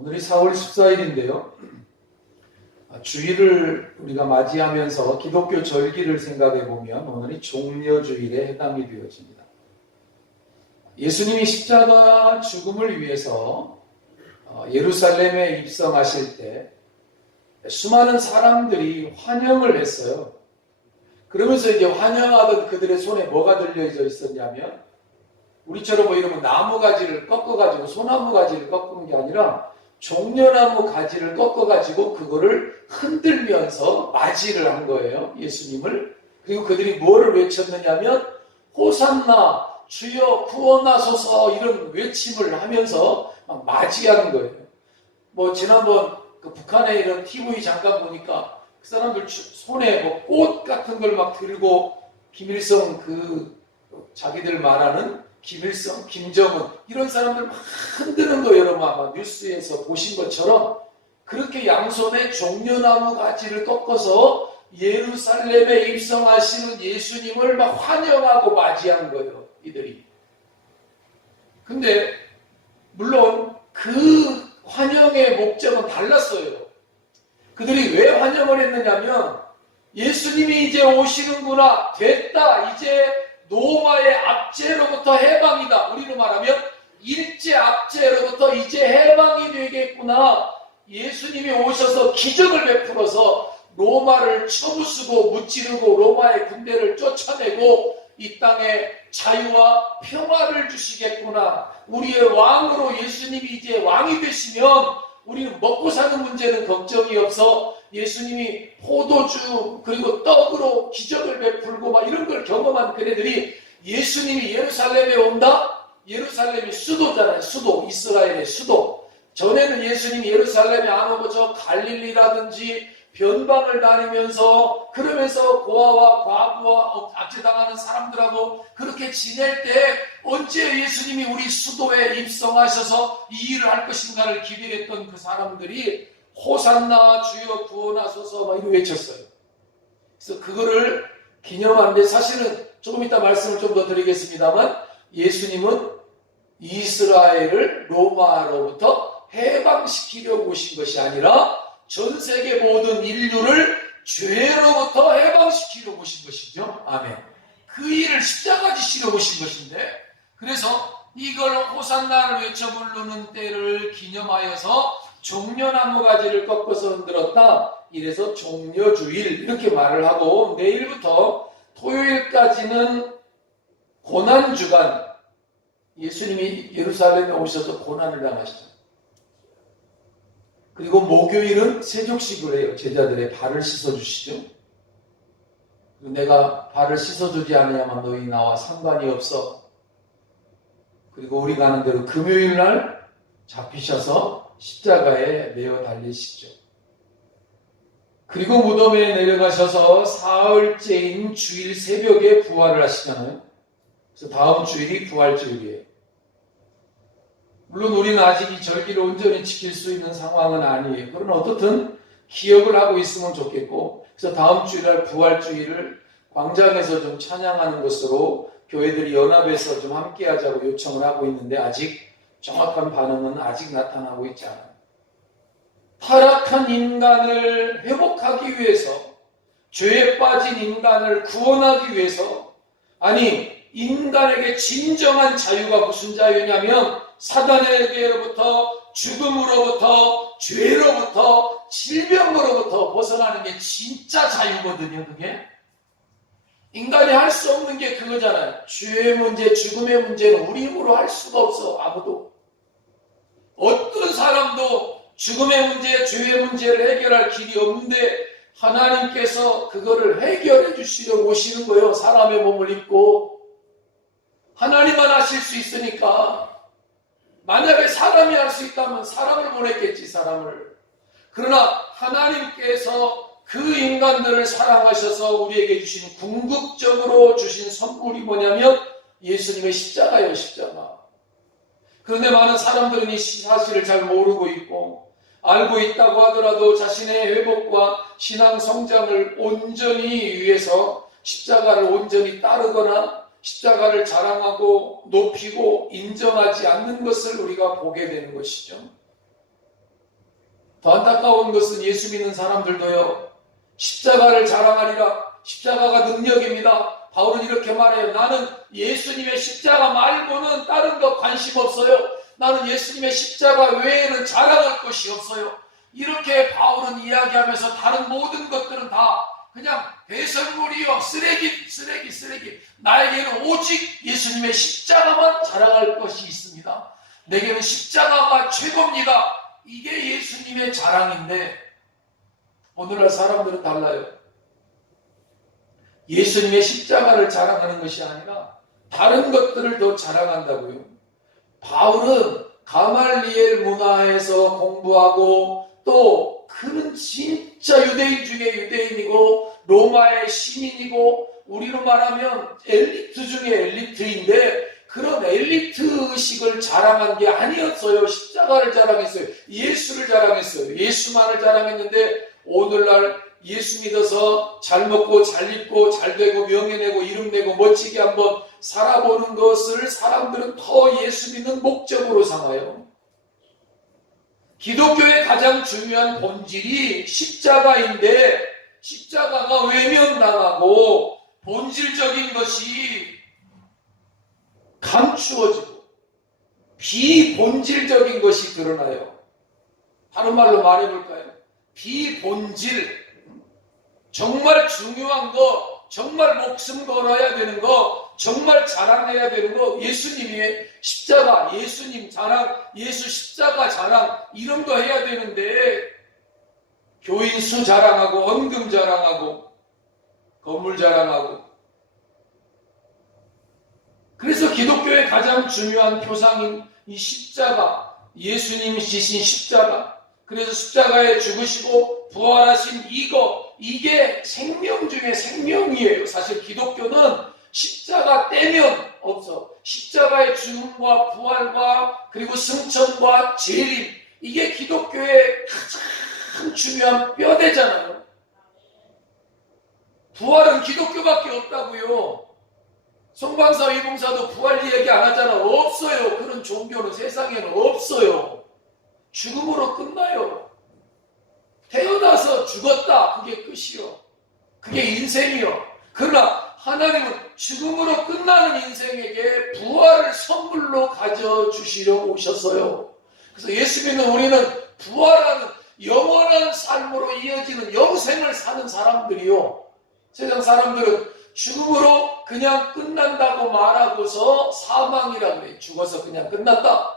오늘이 4월 14일인데요. 주일을 우리가 맞이하면서 기독교 절기를 생각해 보면 오늘이 종려주일에 해당이 되어집니다. 예수님이 십자가 죽음을 위해서 예루살렘에 입성하실 때 수많은 사람들이 환영을 했어요. 그러면서 이제 환영하던 그들의 손에 뭐가 들려져 있었냐면, 우리처럼 뭐 이러면 나무 가지를 꺾어가지고 소나무 가지를 꺾은 게 아니라 종려나무 가지를 꺾어가지고 그거를 흔들면서 맞이를 한 거예요, 예수님을. 그리고 그들이 뭐를 외쳤느냐면 호산나, 주여 구원하소서, 이런 외침을 하면서 막 맞이하는 거예요. 뭐 지난번 그 북한에 이런 TV 잠깐 보니까 그 사람들 손에 뭐 꽃 같은 걸 막 들고 김일성 자기들 말하는 김일성, 김정은 이런 사람들 막 흔드는 거 여러분 아마 뉴스에서 보신 것처럼 그렇게 양손에 종려나무 가지를 꺾어서 예루살렘에 입성하시는 예수님을 막 환영하고 맞이한 거예요, 이들이. 근데 물론 그 환영의 목적은 달랐어요. 그들이 왜 환영을 했느냐면 예수님이 이제 오시는구나, 됐다, 이제 로마의 압제로부터 해방이다. 우리로 말하면 일제 압제로부터 이제 해방이 되겠구나. 예수님이 오셔서 기적을 베풀어서 로마를 쳐부수고 무찌르고 로마의 군대를 쫓아내고 이 땅에 자유와 평화를 주시겠구나. 우리의 왕으로 예수님이 이제 왕이 되시면 우리는 먹고 사는 문제는 걱정이 없어. 예수님이 포도주 그리고 떡으로 기적을 베풀고 막 이런 걸 경험한 그네들이 예수님이 예루살렘에 온다? 예루살렘이 수도잖아요. 수도, 이스라엘의 수도. 전에는 예수님이 예루살렘에 안 오고 저 갈릴리라든지 변방을 다니면서 그러면서 고아와 과부와 압제당하는 사람들하고 그렇게 지낼 때 언제 예수님이 우리 수도에 입성하셔서 이 일을 할 것인가를 기대했던 그 사람들이 호산나 주여 구원하소서 막 이렇게 외쳤어요. 그래서 그거를 기념하는데 사실은 조금 이따 말씀을 좀 더 드리겠습니다만 예수님은 이스라엘을 로마로부터 해방시키려고 오신 것이 아니라 전 세계 모든 인류를 죄로부터 해방시키려고 오신 것이죠. 아멘. 그 일을 십자가 지시려고 오신 것인데, 그래서 이걸 호산나를 외쳐 부르는 때를 기념하여서 종려나무 가지를 꺾어서 흔들었다. 이래서 종려주일 이렇게 말을 하고, 내일부터 토요일까지는 고난주간, 예수님이 예루살렘에 오셔서 고난을 당하시죠. 그리고 목요일은 세족식을 해요. 제자들의 발을 씻어주시죠. 내가 발을 씻어주지 않으면 너희 나와 상관이 없어. 그리고 우리가 아는 대로 금요일날 잡히셔서 십자가에 매어 달리시죠. 그리고 무덤에 내려가셔서 사흘째인 주일 새벽에 부활을 하시잖아요. 그래서 다음 주일이 부활주일이에요. 물론 우리는 아직 이 절기를 온전히 지킬 수 있는 상황은 아니에요. 그러나 어떻든 기억을 하고 있으면 좋겠고, 그래서 다음 주일날 부활주일을 광장에서 좀 찬양하는 것으로 교회들이 연합해서 좀 함께하자고 요청을 하고 있는데 아직 정확한 반응은 아직 나타나고 있지 않아요. 타락한 인간을 회복하기 위해서, 죄에 빠진 인간을 구원하기 위해서, 아니 인간에게 진정한 자유가 무슨 자유냐면 사단에게로부터, 죽음으로부터, 죄로부터, 질병으로부터 벗어나는 게 진짜 자유거든요. 그게 인간이 할 수 없는 게 그거잖아요. 죄의 문제, 죽음의 문제는 우리 힘으로 할 수가 없어. 아무도, 어떤 사람도 죽음의 문제, 죄의 문제를 해결할 길이 없는데 하나님께서 그거를 해결해 주시려고 오시는 거예요. 사람의 몸을 입고. 하나님만 하실 수 있으니까. 만약에 사람이 할 수 있다면 사람을 보냈겠지, 사람을. 그러나 하나님께서 그 인간들을 사랑하셔서 우리에게 주신, 궁극적으로 주신 선물이 뭐냐면 예수님의 십자가예요, 십자가. 그런데 많은 사람들은 이 사실을 잘 모르고 있고, 알고 있다고 하더라도 자신의 회복과 신앙 성장을 온전히 위해서 십자가를 온전히 따르거나 십자가를 자랑하고 높이고 인정하지 않는 것을 우리가 보게 되는 것이죠. 더 안타까운 것은 예수 믿는 사람들도요, 십자가를 자랑하리라. 십자가가 능력입니다. 바울은 이렇게 말해요. 나는 예수님의 십자가 말고는 다른 것 관심 없어요. 나는 예수님의 십자가 외에는 자랑할 것이 없어요. 이렇게 바울은 이야기하면서 다른 모든 것들은 다 그냥 배설물이요, 쓰레기. 나에게는 오직 예수님의 십자가만 자랑할 것이 있습니다. 내게는 십자가가 최고입니다. 이게 예수님의 자랑인데, 오늘날 사람들은 달라요. 예수님의 십자가를 자랑하는 것이 아니라 다른 것들을 더 자랑한다고요. 바울은 가말리엘 문화에서 공부하고, 또 그는 진짜 유대인 중에 유대인이고 로마의 시민이고, 우리로 말하면 엘리트 중에 엘리트인데, 그런 엘리트 의식을 자랑한 게 아니었어요. 십자가를 자랑했어요. 예수를 자랑했어요. 예수만을 자랑했는데, 오늘날 예수 믿어서 잘 먹고 잘 입고 잘 되고 명예내고 이름내고 멋지게 한번 살아보는 것을 사람들은 더 예수 믿는 목적으로 삼아요. 기독교의 가장 중요한 본질이 십자가인데, 십자가가 외면당하고 본질적인 것이 감추어지고 비본질적인 것이 드러나요. 다른 말로 말해볼까요? 비본질, 정말 중요한 거, 정말 목숨 걸어야 되는 거, 정말 자랑해야 되는 거, 예수님의 십자가, 예수님 자랑, 예수 십자가 자랑, 이런 거 해야 되는데, 교인 수 자랑하고, 헌금 자랑하고, 건물 자랑하고. 그래서 기독교의 가장 중요한 표상인 이 십자가, 예수님이 지신 십자가, 그래서 십자가에 죽으시고 부활하신 이게 생명 중에 생명이에요. 사실 기독교는 십자가 떼면 없어. 십자가의 죽음과 부활과 그리고 승천과 재림, 이게 기독교의 가장 중요한 뼈대잖아요. 부활은 기독교밖에 없다고요. 성방사 위봉사도 부활 이야기 안 하잖아. 없어요. 그런 종교는 세상에는 없어요. 죽음으로 끝나요. 태어나서 죽었다, 그게 끝이요. 그게 인생이요. 그러나 하나님은 죽음으로 끝나는 인생에게 부활을 선물로 가져주시려 오셨어요. 그래서 예수 믿는 우리는 부활하는 영원한 삶으로 이어지는 영생을 사는 사람들이요. 세상 사람들은 죽음으로 그냥 끝난다고 말하고서 사망이라고 해요. 죽어서 그냥 끝났다.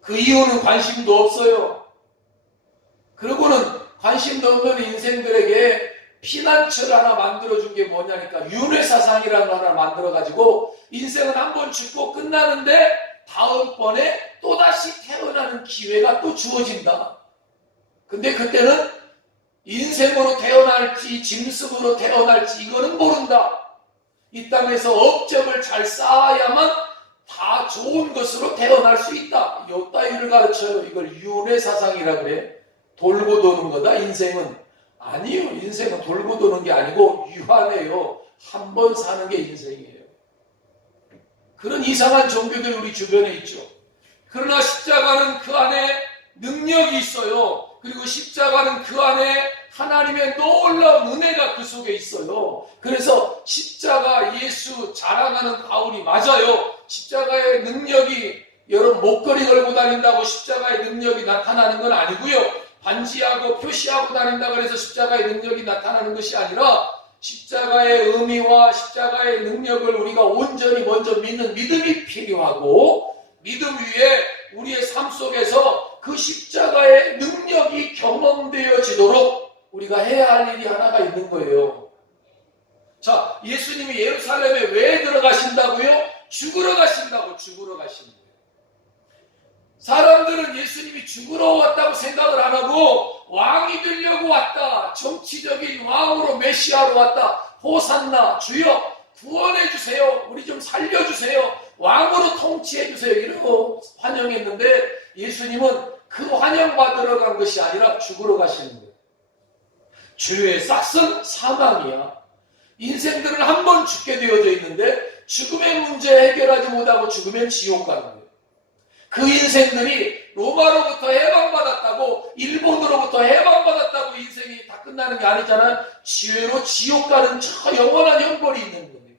그 이유는 관심도 없어요. 그러고는 관심도 없는 인생들에게 피난처를 하나 만들어준 게 뭐냐니까, 윤회사상이라는 거 하나 만들어가지고 인생은 한 번 죽고 끝나는데 다음번에 또다시 태어나는 기회가 또 주어진다. 근데 그때는 인생으로 태어날지 짐승으로 태어날지 이거는 모른다. 이 땅에서 업적을 잘 쌓아야만 다 좋은 것으로 태어날 수 있다. 요 따위를 가르쳐요. 이걸 윤회사상이라 그래. 돌고 도는 거다, 인생은. 아니요. 인생은 돌고 도는 게 아니고 유한해요. 한 번 사는 게 인생이에요. 그런 이상한 종교들이 우리 주변에 있죠. 그러나 십자가는 그 안에 능력이 있어요. 그리고 십자가는 그 안에 하나님의 놀라운 은혜가 그 속에 있어요. 그래서 십자가 예수 자랑하는 바울이 맞아요. 십자가의 능력이, 여러분 목걸이 걸고 다닌다고 십자가의 능력이 나타나는 건 아니고요. 반지하고 표시하고 다닌다고 해서 십자가의 능력이 나타나는 것이 아니라, 십자가의 의미와 십자가의 능력을 우리가 온전히 먼저 믿는 믿음이 필요하고, 믿음 위에 우리의 삶 속에서 그 십자가의 능력이 경험되어지도록 우리가 해야 할 일이 하나가 있는 거예요. 자, 예수님이 예루살렘에 왜 들어가신다고요? 죽으러 가신다고. 죽으러 가시는 거예요. 사람들은 예수님이 죽으러 왔다고 생각을 안 하고 왕이 되려고 왔다, 정치적인 왕으로 메시아로 왔다, 호산나, 주여 구원해 주세요, 우리 좀 살려주세요, 왕으로 통치해 주세요, 이러고 환영했는데, 예수님은 그 환영받으러 간 것이 아니라 죽으러 가시는 거예요. 주의 싹은 사망이야. 인생들은 한 번 죽게 되어져 있는데 죽음의 문제 해결하지 못하고 죽으면 지옥 가는 거예요. 그 인생들이 로마로부터 해방받았다고 1, 말했잖아요. 지혜로 지옥 가는 저 영원한 형벌이 있는 거예요.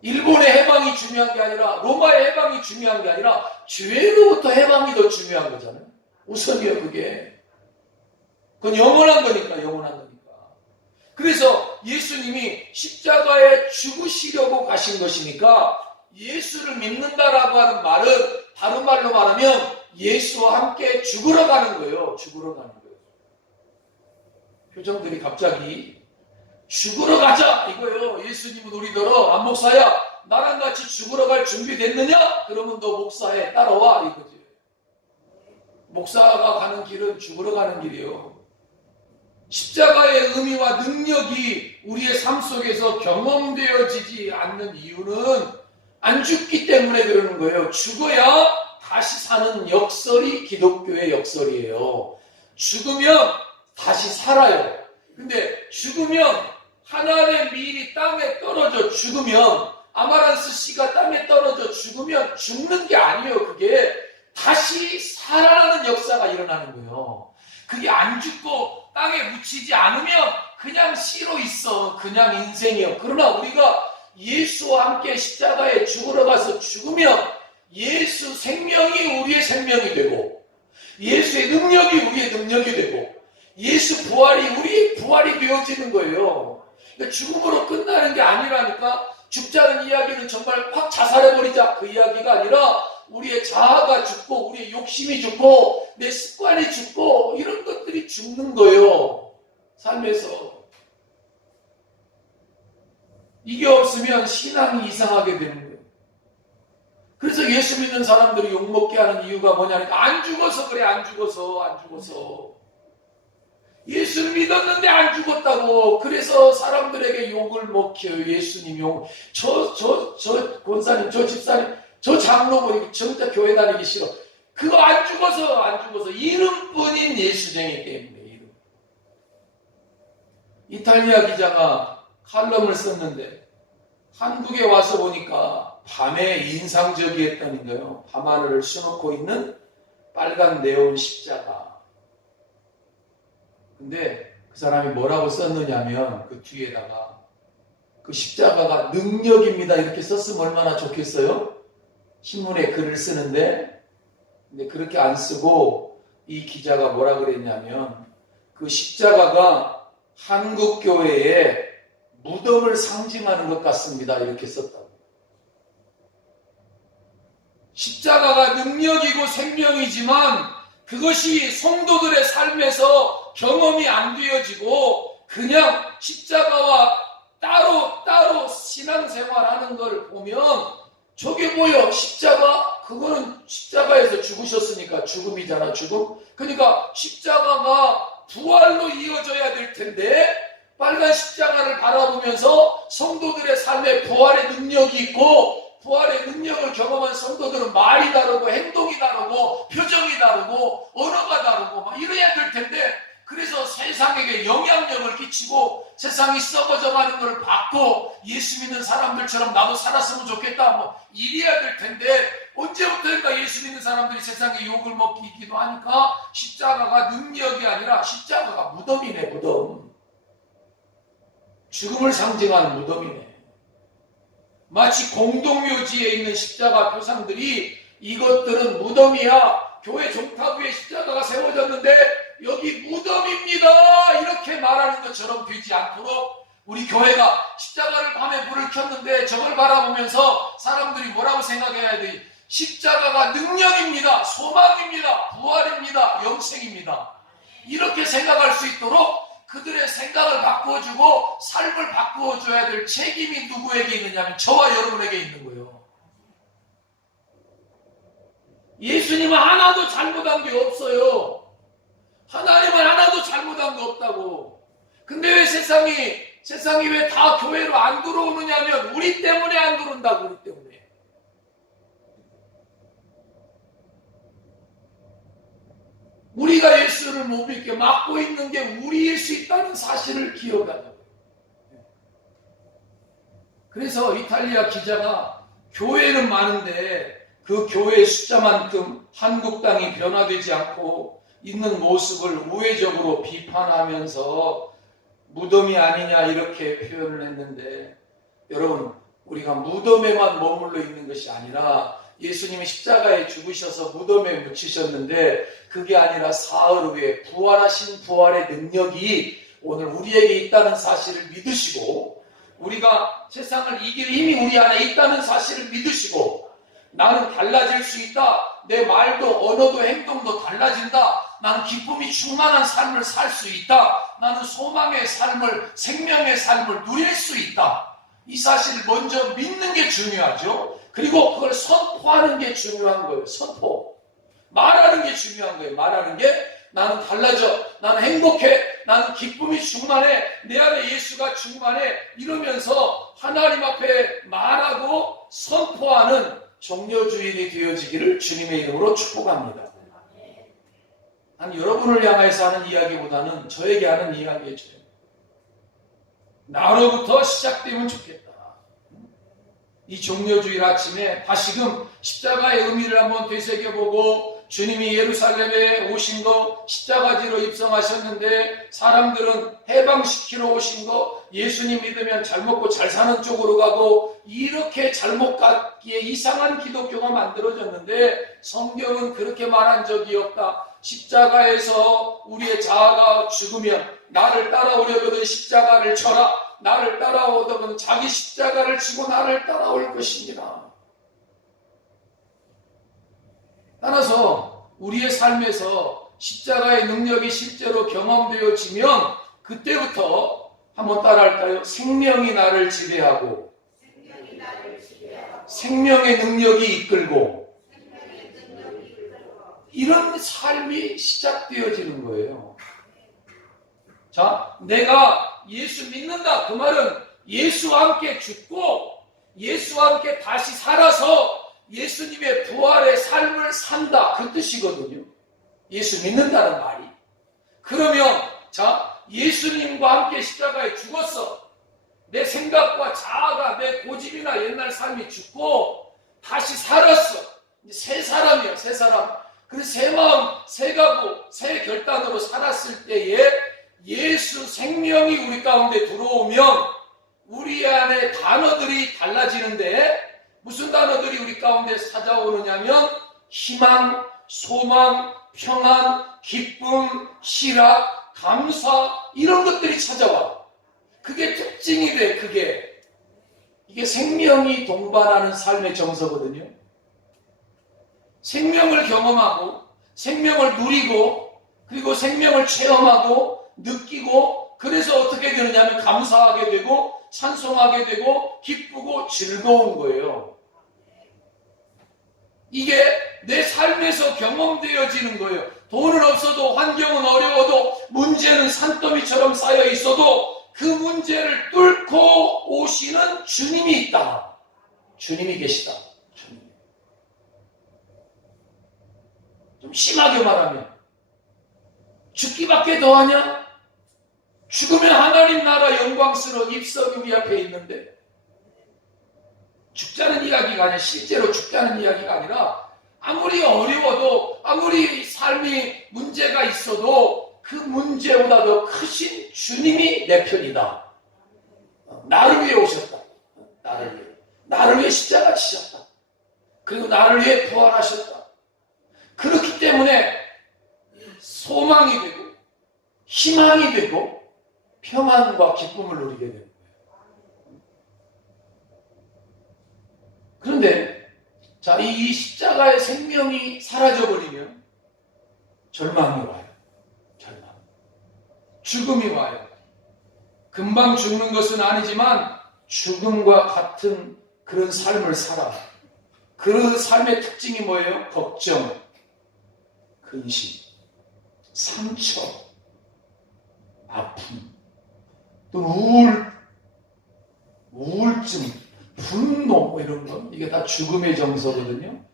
일본의 해방이 중요한 게 아니라, 로마의 해방이 중요한 게 아니라 죄로부터 해방이 더 중요한 거잖아요. 우선이요, 그게. 그건 영원한 거니까, 영원한 거니까. 그래서 예수님이 십자가에 죽으시려고 가신 것이니까, 예수를 믿는다라고 하는 말은 다른 말로 말하면 예수와 함께 죽으러 가는 거예요. 죽으러 가는 거예요. 표정들이 갑자기 죽으러 가자 이거예요. 예수님은 우리더러 안 목사야 나랑 같이 죽으러 갈 준비 됐느냐? 그러면 너 목사에 따라와 이거지. 목사가 가는 길은 죽으러 가는 길이에요. 십자가의 의미와 능력이 우리의 삶 속에서 경험되어지지 않는 이유는 안 죽기 때문에 그러는 거예요. 죽어야 다시 사는 역설이 기독교의 역설이에요. 죽으면 다시 살아요. 근데 죽으면 하나님의 미일이 땅에 떨어져 죽으면 아마란스 씨가 땅에 떨어져 죽으면 죽는 게 아니에요. 그게 다시 살아나는 역사가 일어나는 거예요. 그게 안 죽고 땅에 묻히지 않으면 그냥 씨로 있어. 그냥 인생이에요. 그러나 우리가 예수와 함께 십자가에 죽으러 가서 죽으면 예수 생명이 우리의 생명이 되고 예수의 능력이 우리의 능력이 되고 예수 부활이 우리의 부활이 되어지는 거예요. 그러니까 죽음으로 끝나는 게 아니라니까. 죽자는 이야기는 정말 확 자살해버리자 그 이야기가 아니라 우리의 자아가 죽고 우리의 욕심이 죽고 내 습관이 죽고 이런 것들이 죽는 거예요. 삶에서. 이게 없으면 신앙이 이상하게 되는 거예요. 그래서 예수 믿는 사람들이 욕먹게 하는 이유가 뭐냐니까 안 죽어서 그래. 안 죽어서. 예수를 믿었는데 안 죽었다고. 그래서 사람들에게 욕을 먹혀요. 예수님 욕. 저 권사님, 저 집사님, 저 장로 보니까 진짜 교회 다니기 싫어. 그거 안 죽어서. 이름뿐인 예수쟁이 때문에. 이름. 이탈리아 기자가 칼럼을 썼는데 한국에 와서 보니까 밤에 인상적이었다는 거예요. 밤하늘을 수놓고 있는 빨간 네온 십자가. 근데 그 사람이 뭐라고 썼느냐면 그 뒤에다가 그 십자가가 능력입니다 이렇게 썼으면 얼마나 좋겠어요? 신문에 글을 쓰는데 근데 그렇게 안 쓰고 이 기자가 뭐라 그랬냐면 그 십자가가 한국교회의 무덤을 상징하는 것 같습니다 이렇게 썼다고. 십자가가 능력이고 생명이지만 그것이 성도들의 삶에서 경험이 안 되어지고 그냥 십자가와 따로 신앙생활하는 걸 보면 저게 뭐예요? 십자가? 그거는 십자가에서 죽으셨으니까 죽음이잖아, 죽음. 그러니까 십자가가 부활로 이어져야 될 텐데 빨간 십자가를 바라보면서 성도들의 삶에 부활의 능력이 있고 부활의 능력을 경험한 성도들은 말이 다르고 행동이 다르고 표정이 다르고 언어가 다르고 막 이래야 될 텐데 그래서 세상에게 영향력을 끼치고 세상이 썩어져가는 걸 받고 예수 믿는 사람들처럼 나도 살았으면 좋겠다 뭐 이래야 될 텐데 언제부터인가 예수 믿는 사람들이 세상에 욕을 먹기도 하니까 십자가가 능력이 아니라 십자가가 무덤이네. 무덤. 죽음을 상징하는 무덤이네. 마치 공동묘지에 있는 십자가 표상들이 이것들은 무덤이야. 교회 종탑 위에 십자가가 세워졌는데 여기 무덤입니다. 이렇게 말하는 것처럼 되지 않도록 우리 교회가 십자가를 밤에 불을 켰는데 저걸 바라보면서 사람들이 뭐라고 생각해야 돼? 십자가가 능력입니다. 소망입니다. 부활입니다. 영생입니다. 이렇게 생각할 수 있도록 그들의 생각을 바꾸어주고 삶을 바꾸어줘야 될 책임이 누구에게 있느냐면 저와 여러분에게 있는 거예요. 예수님은 하나도 잘못한 게 없어요. 하나님은 하나도 잘못한 게 없다고. 근데 왜 세상이 왜 다 교회로 안 들어오느냐면 우리 때문에 안 들어온다고. 우리 때문에. 우리가 예수를 못 믿게 막고 있는 게 우리일 수 있다는 사실을 기억하자고요. 그래서 이탈리아 기자가 교회는 많은데 그 교회의 숫자만큼 한국 땅이 변화되지 않고 있는 모습을 우회적으로 비판하면서 무덤이 아니냐 이렇게 표현을 했는데, 여러분, 우리가 무덤에만 머물러 있는 것이 아니라 예수님이 십자가에 죽으셔서 무덤에 묻히셨는데, 그게 아니라 사흘 후에 부활하신 부활의 능력이 오늘 우리에게 있다는 사실을 믿으시고, 우리가 세상을 이길 힘이 우리 안에 있다는 사실을 믿으시고, 나는 달라질 수 있다, 내 말도 언어도 행동도 달라진다, 나는 기쁨이 충만한 삶을 살 수 있다, 나는 소망의 삶을, 생명의 삶을 누릴 수 있다, 이 사실을 먼저 믿는 게 중요하죠. 그리고 그걸 선포하는 게 중요한 거예요. 선포. 말하는 게 중요한 거예요. 말하는 게, 나는 달라져, 나는 행복해, 나는 기쁨이 충만해, 내 안에 예수가 충만해, 이러면서 하나님 앞에 말하고 선포하는 종려주일이 되어지기를 주님의 이름으로 축복합니다. 난 여러분을 향해서 하는 이야기보다는 저에게 하는 이야기죠. 나로부터 시작되면 좋겠다. 이 종려주일 아침에 다시금 십자가의 의미를 한번 되새겨보고, 주님이 예루살렘에 오신 거 십자가지로 입성하셨는데 사람들은 해방시키러 오신 거, 예수님 믿으면 잘 먹고 잘 사는 쪽으로 가고, 이렇게 잘못 갔기에 이상한 기독교가 만들어졌는데, 성경은 그렇게 말한 적이 없다. 십자가에서 우리의 자아가 죽으면 나를 따라오려거든 십자가를 져라, 나를 따라오려거든 자기 십자가를 지고 나를 따라올 것입니다. 따라서 우리의 삶에서 십자가의 능력이 실제로 경험되어지면 그때부터 한번 따라할까요? 생명이 나를 지배하고, 생명의 능력이 이끌고, 이런 삶이 시작되어지는 거예요. 자, 내가 예수 믿는다, 그 말은 예수와 함께 죽고 예수와 함께 다시 살아서 예수님의 부활의 삶을 산다, 그 뜻이거든요. 예수 믿는다는 말이. 그러면 자, 예수님과 함께 십자가에 죽었어. 내 생각과 자아가, 내 고집이나 옛날 삶이 죽고 다시 살았어. 새 사람이야, 새 사람. 그래서 새 마음, 새 각오, 새 결단으로 살았을 때에 예수 생명이 우리 가운데 들어오면 우리 안에 단어들이 달라지는데, 무슨 단어들이 우리 가운데 찾아오느냐면 희망, 소망, 평안, 기쁨, 희락, 감사, 이런 것들이 찾아와. 그게 특징이 돼. 이게 생명이 동반하는 삶의 정서거든요. 생명을 경험하고, 생명을 누리고, 그리고 생명을 체험하고 느끼고, 그래서 어떻게 되느냐면 감사하게 되고 찬송하게 되고 기쁘고 즐거운 거예요. 이게 내 삶에서 경험되어지는 거예요. 돈은 없어도, 환경은 어려워도, 문제는 산더미처럼 쌓여 있어도 그 문제를 뚫고 오시는 주님이 있다. 주님이 계시다. 주님. 좀 심하게 말하면 죽기밖에 더하냐? 죽으면 하나님 나라 영광스러운 입성이 우리 앞에 있는데, 죽자는 이야기가 아니라, 실제로 죽자는 이야기가 아니라, 아무리 어려워도, 아무리 삶이 문제가 있어도 그 문제보다 더 크신 주님이 내 편이다. 나를 위해 오셨다. 나를 위해 십자가 지셨다. 그리고 나를 위해 부활하셨다. 그렇기 때문에 소망이 되고 희망이 되고 평안과 기쁨을 누리게 되는 거예요. 그런데 자, 이 십자가의 생명이 사라져버리면 절망이 와요. 절망. 죽음이 와요. 금방 죽는 것은 아니지만 죽음과 같은 그런 삶을 살아. 그 삶의 특징이 뭐예요? 걱정, 근심, 상처, 아픔, 또 우울증, 분노, 이런 것, 이게 다 죽음의 정서거든요.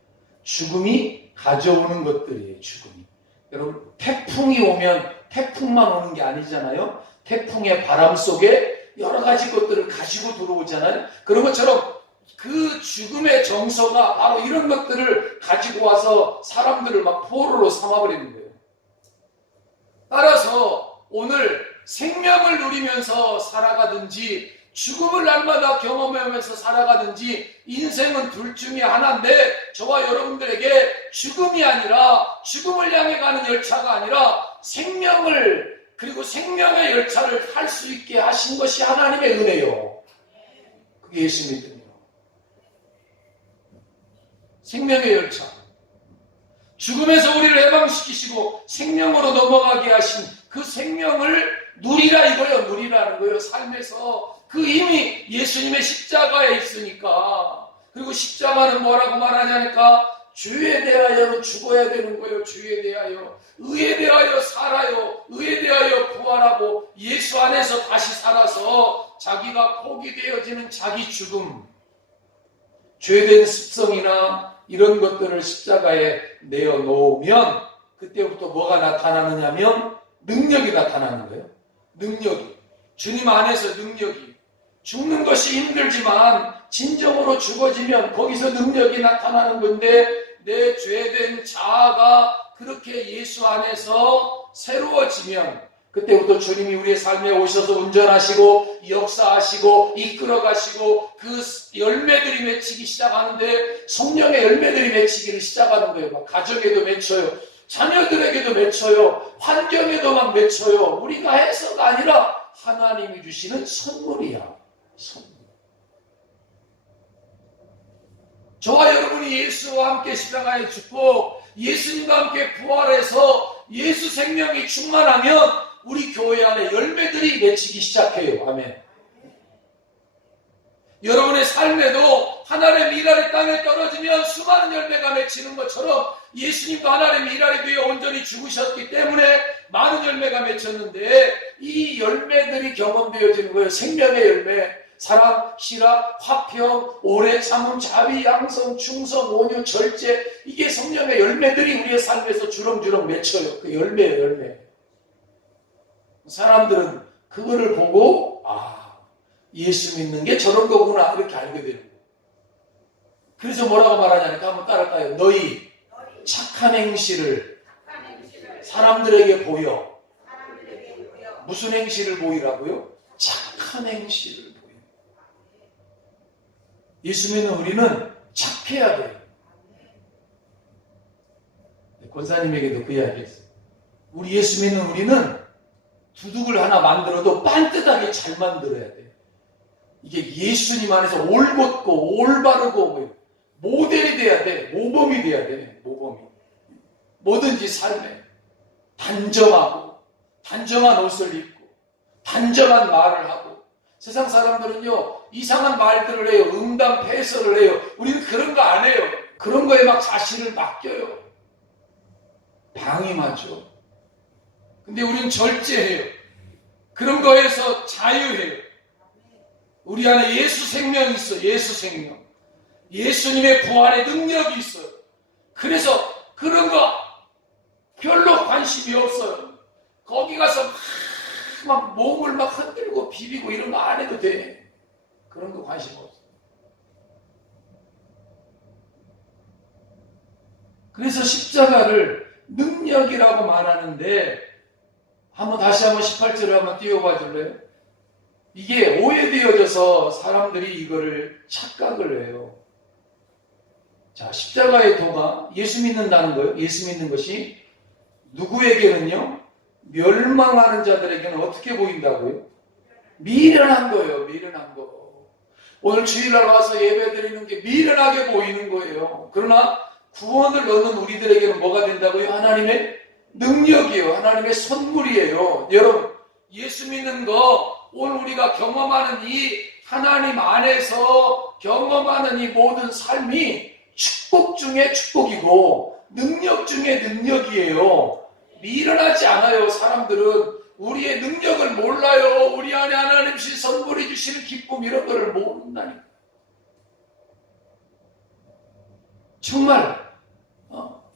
죽음이 가져오는 것들이에요. 죽음이. 여러분, 태풍이 오면 태풍만 오는 게 아니잖아요. 태풍의 바람 속에 여러 가지 것들을 가지고 들어오잖아요. 그런 것처럼 그 죽음의 정서가 바로 이런 것들을 가지고 와서 사람들을 막 포로로 삼아버리는 거예요. 따라서 오늘 생명을 누리면서 살아가든지 죽음을 날마다 경험하면서 살아가든지 인생은 둘 중에 하나인데, 저와 여러분들에게 죽음이 아니라, 죽음을 향해 가는 열차가 아니라 생명을, 그리고 생명의 열차를 탈 수 있게 하신 것이 하나님의 은혜요. 그게 예수 믿음이요. 생명의 열차. 죽음에서 우리를 해방시키시고 생명으로 넘어가게 하신 그 생명을 누리라 이거예요. 누리라는 거예요. 삶에서. 그 힘이 예수님의 십자가에 있으니까. 그리고 십자가는 뭐라고 말하냐니까, 주에 대하여는 죽어야 되는 거예요. 주에 대하여. 의에 대하여 살아요. 의에 대하여 부활하고 예수 안에서 다시 살아서 자기가 포기되어지는 자기 죽음, 죄된 습성이나 이런 것들을 십자가에 내어놓으면 그때부터 뭐가 나타나느냐면 능력이 나타나는 거예요. 능력이. 주님 안에서 능력이. 죽는 것이 힘들지만 진정으로 죽어지면 거기서 능력이 나타나는 건데, 내 죄된 자아가 그렇게 예수 안에서 새로워지면 그때부터 주님이 우리의 삶에 오셔서 운전하시고 역사하시고 이끌어가시고 그 열매들이 맺히기 시작하는데, 성령의 열매들이 맺히기를 시작하는 거예요. 막 가정에도 맺혀요. 자녀들에게도 맺혀요. 환경에도 막 맺혀요. 우리가 해서가 아니라 하나님이 주시는 선물이야. 선물. 저와 여러분이 예수와 함께 십자가에 죽고 예수님과 함께 부활해서 예수 생명이 충만하면 우리 교회 안에 열매들이 맺히기 시작해요. 아멘. 여러분의 삶에도 하나님의 일하리 땅에 떨어지면 수많은 열매가 맺히는 것처럼 예수님도 하나님의 일하리 위해 온전히 죽으셨기 때문에 많은 열매가 맺혔는데, 이 열매들이 경험되어지는 거예요. 생명의 열매. 사랑, 실학, 화평, 오래 참음, 자비, 양성, 충성, 온유, 절제. 이게 성령의 열매들이 우리의 삶에서 주렁주렁 맺혀요. 그 열매예요, 열매. 사람들은 그거를 보고 예수 믿는 게 저런 거구나 이렇게 알게 되는 거예요. 그래서 뭐라고 말하냐니까 한번 따라할까요? 너희 착한 행실을 사람들에게 보여. 무슨 행실을 보이라고요? 착한 행실을 보여. 예수 믿는 우리는 착해야 돼요. 권사님에게도 그 이야기 했어요. 우리 예수 믿는 우리는 두둑을 하나 만들어도 반듯하게 잘 만들어야 돼요. 이게 예수님 안에서 올곧고 올바르고 모델이 돼야 돼. 모범이 돼야 돼. 모범이. 뭐든지 삶에 단정하고 단정한 옷을 입고 단정한 말을 하고. 세상 사람들은요 이상한 말들을 해요. 음담 패설을 해요. 우리는 그런 거 안 해요. 그런 거에 막 자신을 맡겨요. 방임하죠. 근데 우리는 절제해요. 그런 거에서 자유해요. 우리 안에 예수 생명이 있어요. 예수 생명. 예수님의 부활의 능력이 있어요. 그래서 그런 거 별로 관심이 없어요. 거기 가서 막 몸을 막 흔들고 비비고 이런 거 안 해도 돼. 그런 거 관심 없어요. 그래서 십자가를 능력이라고 말하는데, 다시 한번 18절을 한번 띄워봐 줄래요? 이게 오해되어져서 사람들이 이거를 착각을 해요. 자, 십자가의 도가 예수 믿는다는 거예요. 예수 믿는 것이 누구에게는요? 멸망하는 자들에게는 어떻게 보인다고요? 미련한 거예요. 미련한 거. 오늘 주일날 와서 예배 드리는 게 미련하게 보이는 거예요. 그러나 구원을 얻는 우리들에게는 뭐가 된다고요? 하나님의 능력이에요. 하나님의 선물이에요. 여러분, 예수 믿는 거 오늘 우리가 경험하는 이 하나님 안에서 경험하는 이 모든 삶이 축복 중에 축복이고 능력 중에 능력이에요. 미련하지 않아요. 사람들은 우리의 능력을 몰라요. 우리 안에 하나님이 선물해 주시는 기쁨 이런 거를 모른다니까. 정말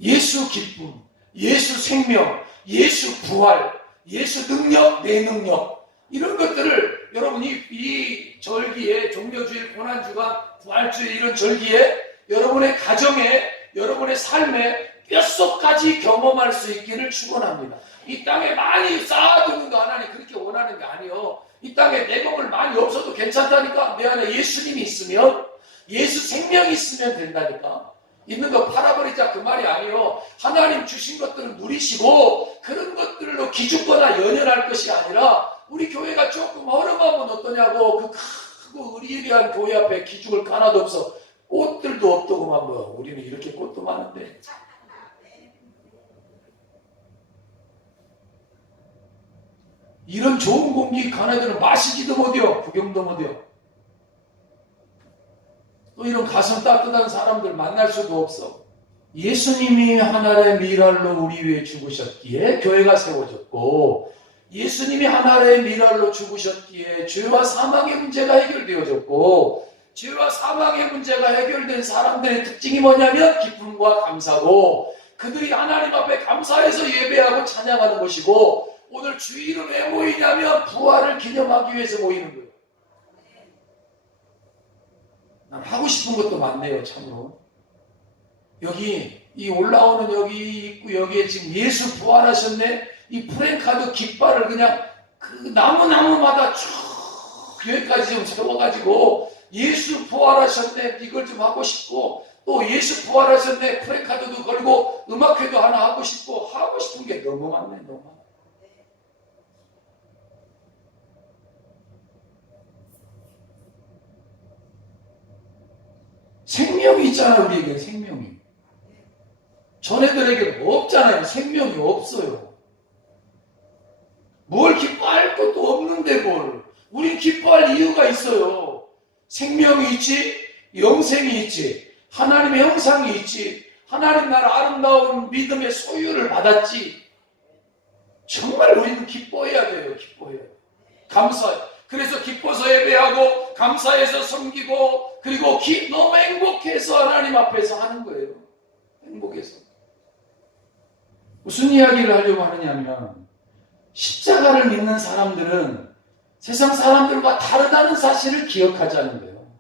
예수 기쁨, 예수 생명, 예수 부활, 예수 능력, 내 능력 이런 것들을 여러분이 이 절기에 종려주일 고난주간 부활주일 이런 절기에 여러분의 가정에 여러분의 삶에 뼛속까지 경험할 수 있기를 축원합니다. 이 땅에 많이 쌓아두는 거 하나님 그렇게 원하는 게 아니요. 이 땅에 내공을 많이 없어도 괜찮다니까. 내 안에 예수님이 있으면, 예수 생명이 있으면 된다니까. 있는 거 팔아버리자 그 말이 아니요. 하나님 주신 것들을 누리시고 그런 것들로 기죽거나 연연할 것이 아니라, 우리 교회가 조금 허름하면 어떠냐고, 그 크고 의리의리한 교회 앞에 기죽을 거 하나도 없어. 꽃들도 없더구만. 뭐 우리는 이렇게 꽃도 많은데. 이런 좋은 공기 간 애들은 마시지도 못해요. 구경도 못해요. 또 이런 가슴 따뜻한 사람들 만날 수도 없어. 예수님이 하나의 미랄로 우리 위해 죽으셨기에 교회가 세워졌고, 예수님이 하나의 미랄로 죽으셨기에 죄와 사망의 문제가 해결되어졌고, 죄와 사망의 문제가 해결된 사람들의 특징이 뭐냐면 기쁨과 감사고, 그들이 하나님 앞에 감사해서 예배하고 찬양하는 것이고, 오늘 주일은 왜 모이냐면 부활을 기념하기 위해서 모이는 거예요. 난 하고 싶은 것도 많네요, 참으로. 여기 이 올라오는 여기 있고, 여기에 지금 예수 부활하셨네, 이 프랭카드 깃발을 그냥 그 나무마다 쭉 여기까지 좀 세워가지고 예수 부활하셨네 이걸 좀 하고 싶고, 또 예수 부활하셨네 프랭카드도 걸고 음악회도 하나 하고 싶은 게 너무 많네, 너무 많네. 생명이 있잖아요. 우리에게 생명이. 전애들에게 없잖아요. 생명이 없어요. 뭘 기뻐할 것도 없는데 뭘. 우린 기뻐할 이유가 있어요. 생명이 있지, 영생이 있지, 하나님의 형상이 있지, 하나님 나라 아름다운 믿음의 소유를 받았지. 정말 우리는 기뻐해야 돼요. 기뻐해야 돼요. 감사해요. 그래서 기뻐서 예배하고 감사해서 섬기고, 그리고 너무 행복해서 하나님 앞에서 하는 거예요. 행복해서. 무슨 이야기를 하려고 하느냐면, 십자가를 믿는 사람들은 세상 사람들과 다르다는 사실을 기억하자는 거예요.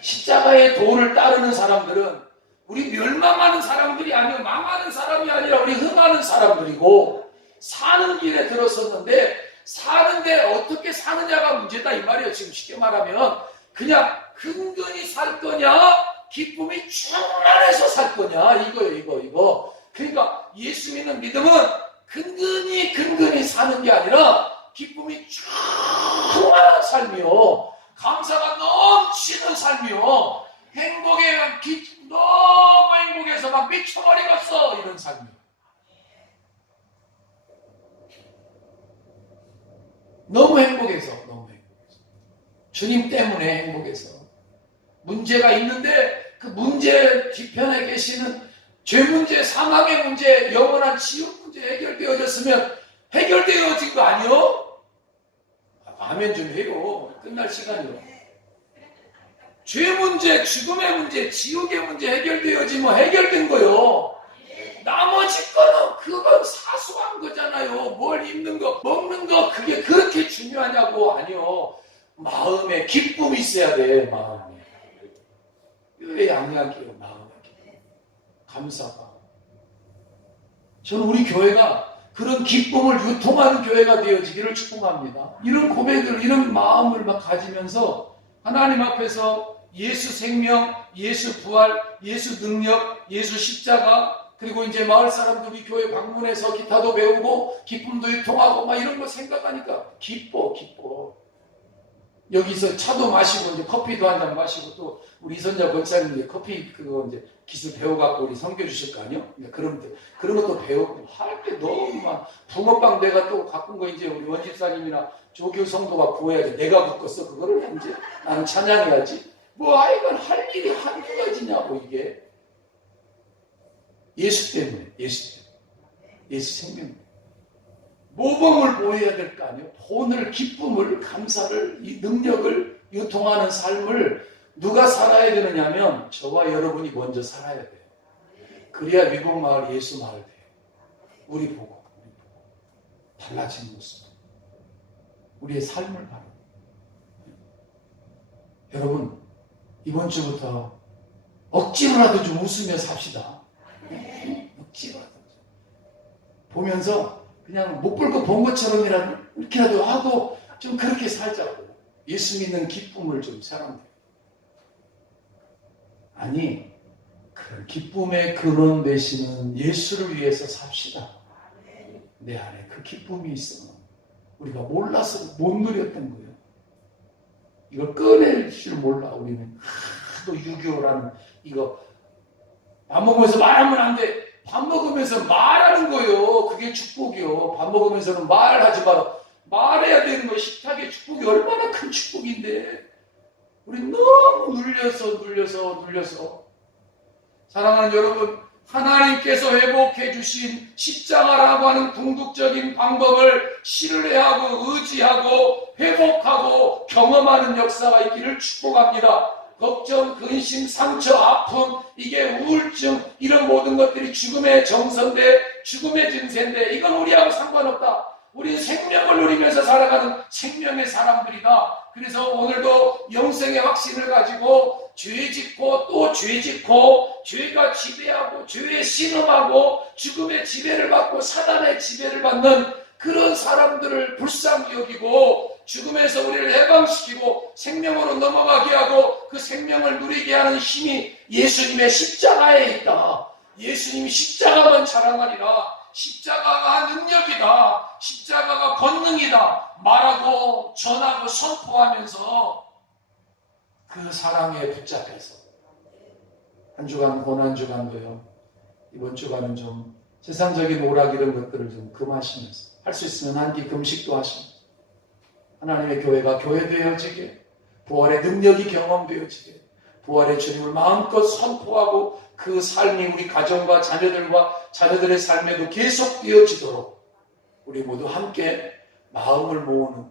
십자가의 도를 따르는 사람들은 우리 멸망하는 사람들이 아니고 망하는 사람이 아니라 우리 흥하는 사람들이고, 사는 길에 들었었는데 사는데 어떻게 사느냐가 문제다 이 말이에요. 지금 쉽게 말하면 그냥 근근히 살 거냐, 기쁨이 충만해서 살 거냐, 이거예요. 이거. 그러니까 예수 믿는 믿음은 근근히 사는 게 아니라 기쁨이 충만한 삶이요, 감사가 넘치는 삶이요, 너무 행복해서 막 미쳐버리겠어 이런 삶이요. 너무 행복해서 주님 때문에 행복해서. 문제가 있는데 그 문제 뒤편에 계시는 죄 문제, 사망의 문제, 영원한 지옥 문제 해결되어졌으면 해결되어진 거 아니요? 아멘 좀 해요. 끝날 시간이요. 죄 문제, 죽음의 문제, 지옥의 문제 해결되어지면 해결된 거요. 나머지 거는 그건 사소한 거잖아요. 뭘 입는 거, 먹는 거, 그게 그렇게 중요하냐고. 아니요. 마음에 기쁨이 있어야 돼. 마음에. 왜 양약이에요. 마음에 감사가. 저는 우리 교회가 그런 기쁨을 유통하는 교회가 되어지기를 축복합니다. 이런 고백을, 이런 마음을 막 가지면서 하나님 앞에서 예수 생명, 예수 부활, 예수 능력, 예수 십자가, 그리고 이제 마을 사람들 우리 교회 방문해서 기타도 배우고 기쁨도 유통하고 막 이런 거 생각하니까 기뻐. 여기서 차도 마시고 이제 커피도 한 잔 마시고, 또 우리 이선자 권사님 이제 커피 그거 이제 기술 배워갖고 우리 섬겨주실 거 아니요? 그런 것도 배우고 할 때 너무 막 붕어빵 내가 또 가꾼 거 이제 우리 원집사님이나 조교 성도가 구워야지. 내가 굽었어 그거를 이제 나는 찬양해야지. 뭐 이건 할 일이 한두 가지냐고. 이게 예수 때문에, 예수 생명. 모범을 보여야 될 거 아니에요. 본을, 기쁨을, 감사를, 이 능력을 유통하는 삶을 누가 살아야 되느냐면 저와 여러분이 먼저 살아야 돼요. 그래야 미국 마을, 예수 마을 돼요. 우리 보고 달라진 모습, 우리의 삶을 바라보고. 여러분, 이번 주부터 억지로라도 좀 웃으며 삽시다. 찍어라든지 보면서 그냥 못 볼 거 본 것처럼이라도 이렇게라도 하고 좀 그렇게 살자고. 예수 믿는 기쁨을 좀 사람들. 아니, 그 기쁨의 근원 되시는 예수를 위해서 삽시다. 내 안에 그 기쁨이 있어. 우리가 몰라서 못 누렸던 거예요. 이걸 꺼낼 줄 몰라. 우리는 하도 유교라는 이거 밥 먹으면서 말하면 안 돼. 밥 먹으면서 말하는 거예요. 그게 축복이요. 밥 먹으면서는 말하지 마라. 말해야 되는 거. 식탁의 축복이 얼마나 큰 축복인데 우리 너무 눌려서 사랑하는 여러분, 하나님께서 회복해 주신 십자가라고 하는 궁극적인 방법을 신뢰하고 의지하고 회복하고 경험하는 역사가 있기를 축복합니다. 걱정, 근심, 상처, 아픔, 이게 우울증, 이런 모든 것들이 죽음의 정서인데, 죽음의 증세인데 이건 우리하고 상관없다. 우리는 생명을 누리면서 살아가는 생명의 사람들이다. 그래서 오늘도 영생의 확신을 가지고 죄 짓고 또 죄 짓고 죄가 지배하고 죄에 신음하고 죽음의 지배를 받고 사단의 지배를 받는 그런 사람들을 불쌍히 여기고 죽음에서 우리를 해방시키고 생명으로 넘어가게 하고 그 생명을 누리게 하는 힘이 예수님의 십자가에 있다. 예수님이 십자가만 자랑하리라. 십자가가 능력이다. 십자가가 권능이다. 말하고 전하고 선포하면서 그 사랑에 붙잡혀서 한 주간 고난 주간도요. 이번 주간은 좀 세상적인 오락 이런 것들을 좀 금하시면서 할 수 있으면 한 끼 금식도 하시면서 하나님의 교회가 교회되어지게 부활의 능력이 경험되어지게 부활의 주님을 마음껏 선포하고 그 삶이 우리 가정과 자녀들과 자녀들의 삶에도 계속되어지도록 우리 모두 함께 마음을 모으는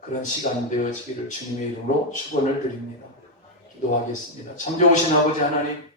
그런 시간 되어지기를 주님의 이름으로 축원을 드립니다. 기도하겠습니다. 참 좋으신 아버지 하나님,